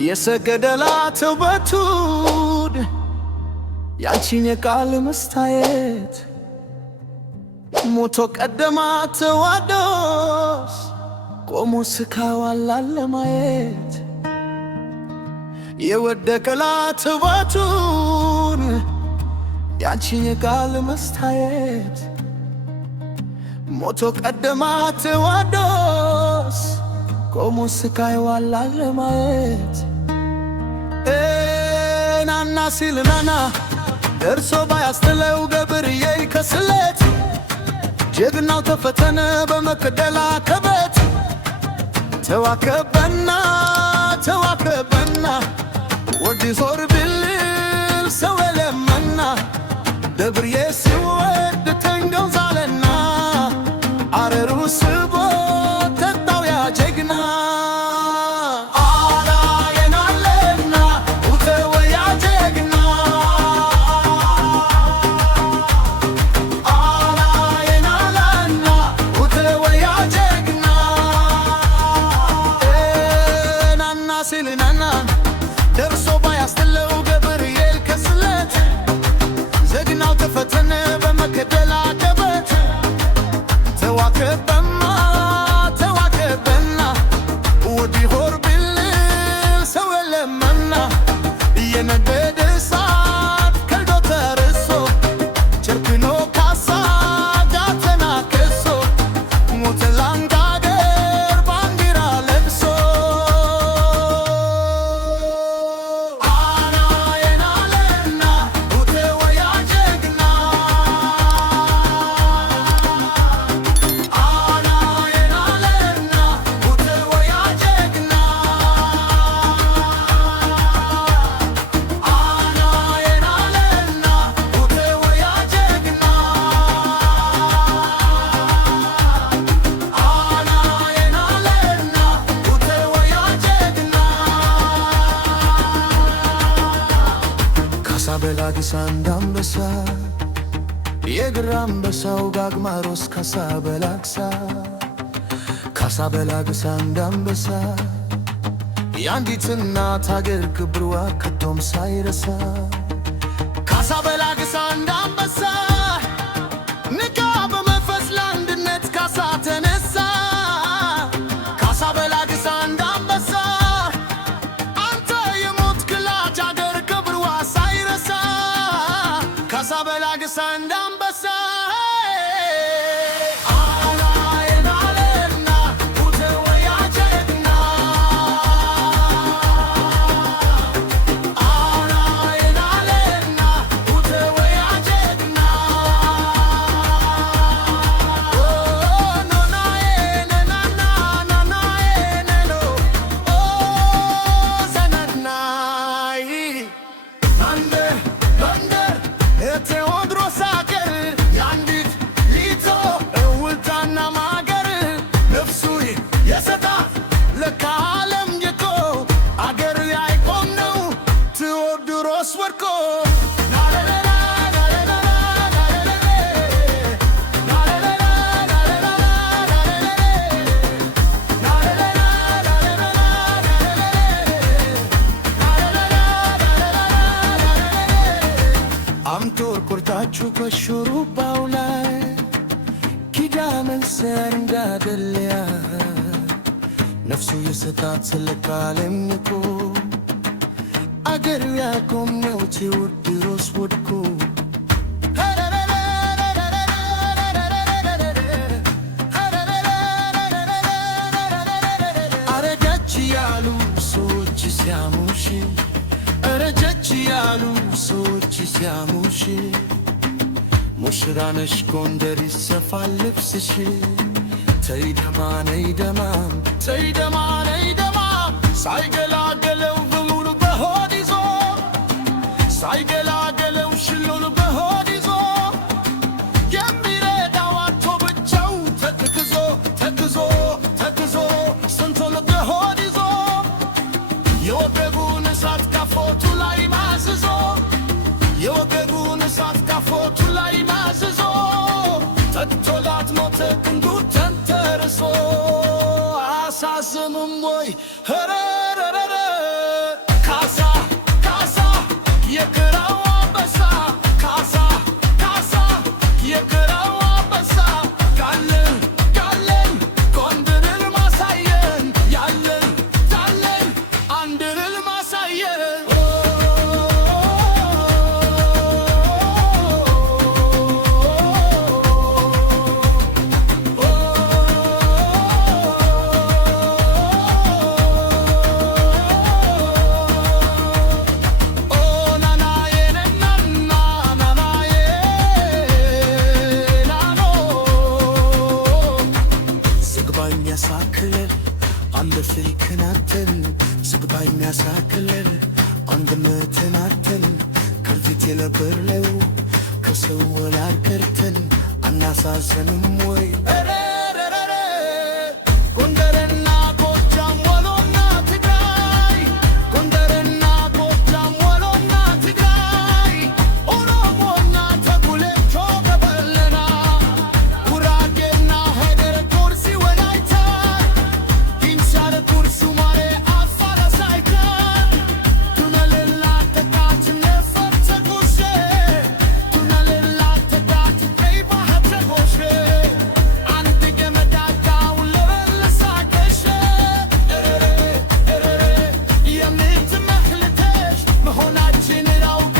የሰገደላት ውበቱን ያንቺን የቃል መስታየት ሞቶ ቀደማት ተዋዶስ ቆሞ ስካዋላል ለማየት የወደቀላት ውበቱን ያንቺን የቃል መስታየት ሞቶ ቀደማት ተዋዶስ ቆሞ ስካዋላል ለማየት ናና ሲል ናና ደርሶ ባያስተለው ገብርዬ ከስለት ጀግናው ተፈተነ በመቅደላ ከበት ተዋከበና ወዲ ዞር ቢል ሰው የለመና ደብርዬ ሲወድ ተንገው ዛለና አረሩ ስቦ ተጣው ያ ጀግና ደርሶ ባያስተለው ገብርኤል ከስለት ጀግናው ተፈተነ በመቅደላ ከበት ተዋከበና ወዲ ሆር ቢል ሰው የለመና እየነደደ እሳት ከልዶ ተርሶ ቸርክኖ ካሳ ጋር ተናክሶ ሞተ ለአንድ አገር ባንዲራ ለብሶ ካሳበላግሳ እንዳንበሳ የግራ አንበሳው ጋግማሮስ ካሳበላግሳ እንዳንበሳ የአንዲት እናት አገር ክብሯ ከቶም ሳይረሳ ካሳበላግሳ እንዳንበሳ ንቃ በመንፈስ ለአንድነት ካሳ ተነሳ ካሳበላግሳ እንዳንበሳ ካሳበላግሳ እንዳንበሳ ቴዎድሮስ አገር የአንዲት ሊቶ እውልታና ማገር ነፍሱ የሰጣ ለካለም የቆ አገር ያይቆም ነው ቴዎድሮስ ወድቆ አምቶር ቆርጣችሁ ከሹሩባው ላይ ኪዳንን እንዳደለያ ነፍሱ የሰጣት ስለቃለም ንቆ አገር ያቆም ነው ቴዎድሮስ ወድቆ አረጀች ያሉ ሰዎች ሲያሙሽ አረጀች ያሉ ሰዎች ሲያሙሽ ሙሽራነሽ ጎንደር ይሰፋል ልብስሽ ተይደማ ነይደማም ሳይገላገለው በሙሉ በሆድ ይዞ ሳይገላገለው ሽሉን በሆድ ይዞ የሚረዳው አጥቶ ብቻው ተክዞ ስንቱን በሆድ ይዞ የወገቡን እሳት ካፎቱ ላይ ማዝዞ ተጥቶላት ሞተ ክንዱ ተንተርሶ አሳዝንም ወይ ክልል አንድነትን አተን ከፊት የነበርለው ከሰው ወላከርተን አናሳዝንም ወይ? ጎንደርና ጎጃም ወሎና ትግራይ ጎንደርና ጎጃም ወሎና ትግራይ ኦሮሞና ተኩሌቶ ገበለና ጉራጌና ሀገር ኩርሲ ወላይታ ኢንሳር ኩርሱ ማሬ አፋር ሳይታ ቱነልላ ተቃት ነፈርተ ጎሼ ቱነልላ ተቃት ቀይ ባህር ተጎሼ አንድ ገመዳጋው ለበለሳ ከሼ የምት መክልተሽ መሆናችን ራውቄ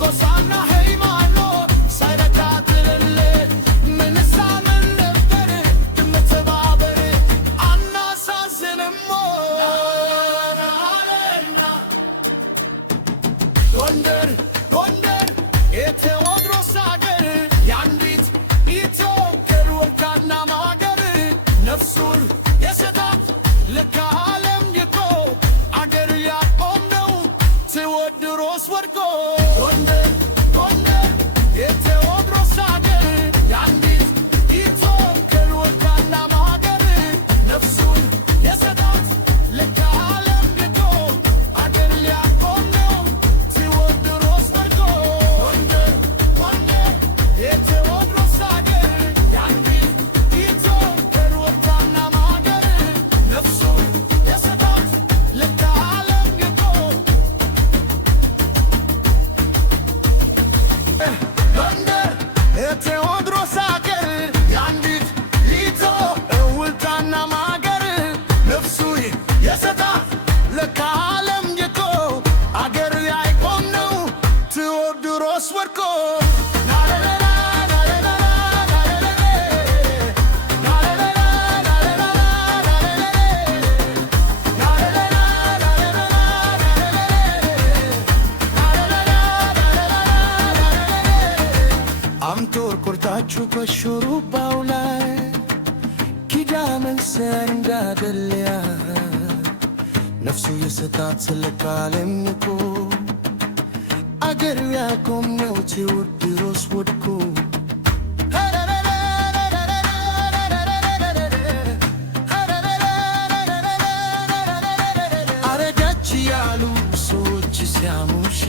ጎሳና ሃይማኖት ሳይረካትልል ምንሳ ምን ነበር መተባበር አናሳዝንም አለና ጎንደር ጎንደር የቴዎድሮስ አገር የአንዲት ኢትዮጵያ ወርቃና ማገር ነፍሱን የሰጣት ለዓለም ይቆ አገር ያቆምነው ቴዎድሮስ ወድቆ ጎንደር ጎንደር የቴዎድሮስ አገር የአንዲት ኢትዮጵያ ወርቃና ማገር ነፍሱን የሰጣት ለዓለም ይቆ አገር ያቆምነው ቴዎድሮስ ወድቆ ጎንደር ጎንደር የቴዎድሮስ አገር የአንዲት ኢትዮጵያ ወርቃና ማገር ነፍሱን የሰጣት ለዓለም ይቆ ጎንደር የቴዎድሮስ አገር የአንዲት ኢትዮጵያ ወርቃና ማገር ነፍሱ የሰጣት ለዓለም ይቆ አገር ያቆምነው ቴዎድሮስ ወድቆ አምቶር ቆርጣችሁ በሹሩባው ላይ ኪዳንን ሰንጋደልያ ነፍሱ የሰጣት ለዓለም ይቆ አገር ያቆምነው ቴዎድሮስ ወድቆ አረጀች ያሉ ሰዎች ሲያሙሽ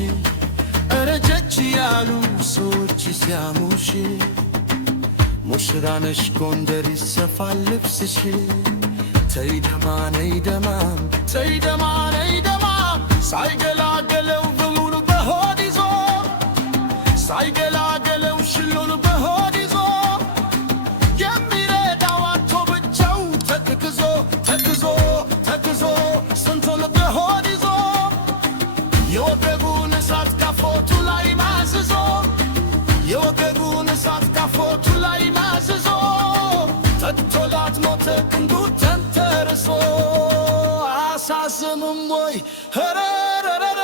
አረጀች ያሉ ሰዎች ሲያሙሽ ሙሽራነሽ ጎንደር ይሰፋል ልብስሽ ተይደማ ነይደማም ተይደማ ነይደማም ሳይገላገለው ብሉን በሆድ ይዞ ሳይገላገለው ሽሉን በሆድ ይዞ የሚረዳው አቶ ብቻው ተክዞ ተክዞ ተክዞ ስንቱን በሆድ ይዞ የወገቡን እሳት ካፎቱ ላይ ማዝዞ የወገቡን እሳት ካፎቱ ላይ ማዝዞ ተቶላት ሞተ ክንዱ ተንተርሶ አሳዝንም ወይ ኸረረረ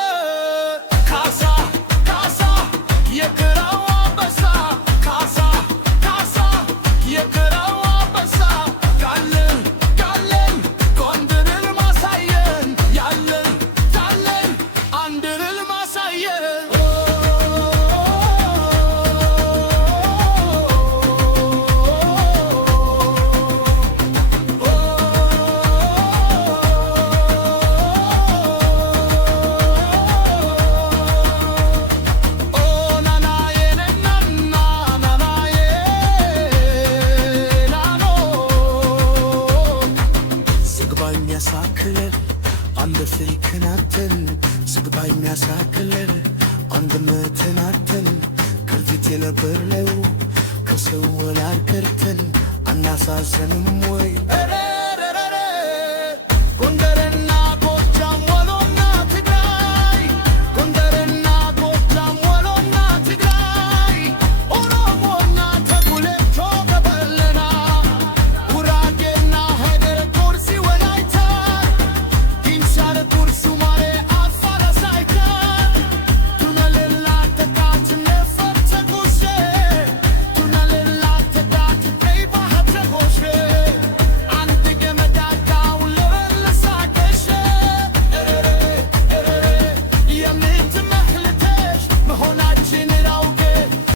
ካሳ ካሳ የግራው አንበሳ ካሳ ካሳ የግራው አንበሳ ጋለን ጋለን ጎንደርን ማሳየን ያለን ያለን አንድርን ማሳየን የሚያሳክለን አንድ ፍቅናትን ዝግባ የሚያሳክለን አንድነትን አተን ከፊት የነበርለው ከሰው ወላከርተን አናሳዝንም ወይ?